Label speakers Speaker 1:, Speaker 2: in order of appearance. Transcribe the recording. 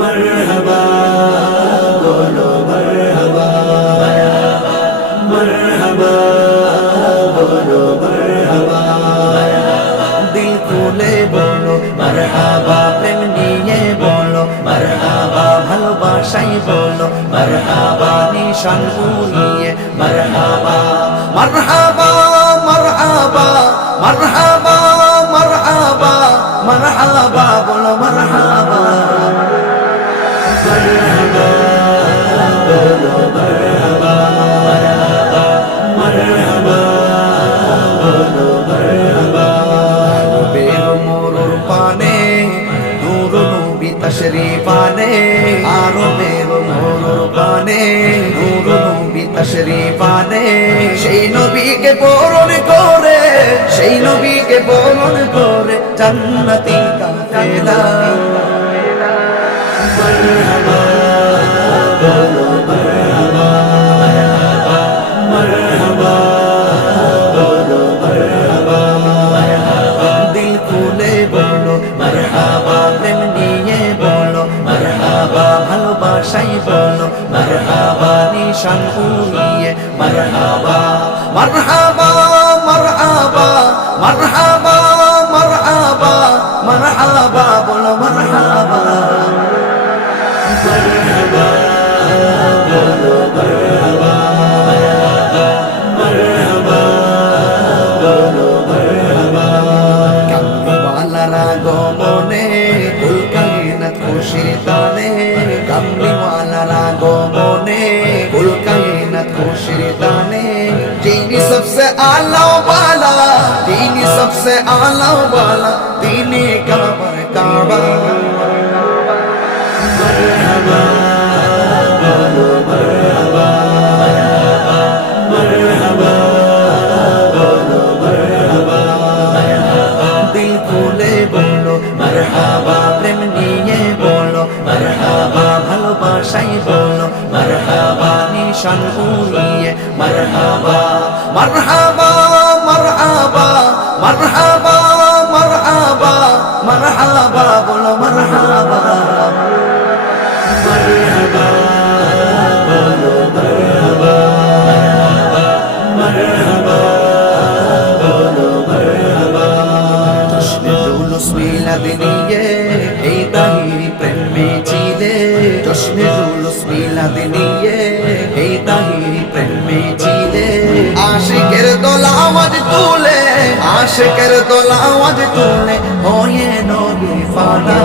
Speaker 1: মারহাবা, বলো মারহাবা মারহাবা, বলো মারহাবা। দিল খুলে বলো, মারহাবা প্রেম নিয়ে বলো, মারহাবা ভালোবাসাই বলো, মারহাবা নিশান নিয়ে মারহাবা মারহাবা। আরও বের মোরুর পানে নূর নবী তশরিফানে সেই নবীকে বরণ করে, সেই নবীকে বরণ করে, জান্নাতি কাফেলা। ভালোবাসাই বলো মারহাবা নিশান উলিয়ে মারহাবা মারহাবা মারহাবা মারহাবা মারহাবা মারহাবা বলো মারহাবা মারহাবা বলো মারহাবা মারহাবা বলো kushirtane kamni wala rago bone kul kainat kushirtane dini sabse ala wala dini sabse ala wala dini ka bar kaaba খুলে বলো, মারহাবা প্রেম নিয়ে বলো, মারহাবা ভালোবাসাই বলো, মারহাবা নিশান মারহাবা মারহাবা মারহাবা মারহাবা মারহাবা মারহাবা মারহাবা মিলাদ নিয়ে এই তাহিরি প্রেমে ছিলে জশ্নে জুলুস মিলাদ নিয়ে এই তাহিরি প্রেমে ছিলে আশিকের দল আওয়াজ তুলে, আশিকের দল আওয়াজ তুলে, হয়ে নবী ফানা।